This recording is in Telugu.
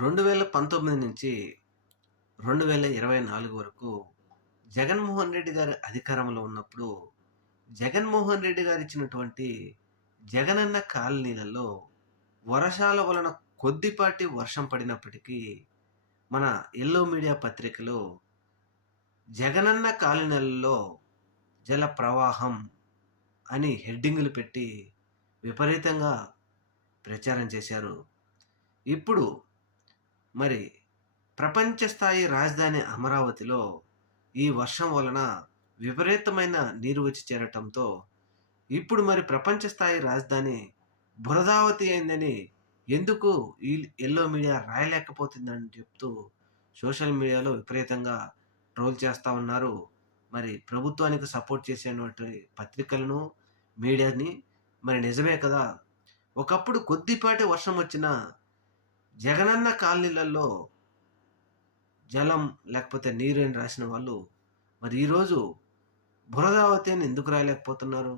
2019 నుంచి 2024 వరకు జగన్మోహన్ రెడ్డి గారి అధికారంలో ఉన్నప్పుడు, జగన్మోహన్ రెడ్డి గారు ఇచ్చినటువంటి జగనన్న కాలనీలలో వర్షాల వలన కొద్దిపాటి వర్షం పడినప్పటికీ, మన యెల్లో మీడియా పత్రికలో జగనన్న కాలనీలలో జల ప్రవాహం అని హెడ్డింగులు పెట్టి విపరీతంగా ప్రచారం చేశారు. ఇప్పుడు మరి ప్రపంచ స్థాయి రాజధాని అమరావతిలో ఈ వర్షం వలన విపరీతమైన నీరు వచ్చి చేరటంతో ఇప్పుడు మరి ప్రపంచ స్థాయి రాజధాని బురదావతి అయిందని ఎందుకు ఈ యెల్లో మీడియా రాయలేకపోతుందని చెప్తూ సోషల్ మీడియాలో విపరీతంగా ట్రోల్ చేస్తూ ఉన్నారు. మరి ప్రభుత్వానికి సపోర్ట్ చేసేటువంటి పత్రికలను, మీడియాని మరి నిజమే కదా! ఒకప్పుడు కొద్దిపాటి వర్షం వచ్చినా జగనన్న కాలనీలలో జలం లేకపోతే నీరు అని రాసిన వాళ్ళు మరి ఈరోజు బురదావతి అని ఎందుకు రాయలేకపోతున్నారు?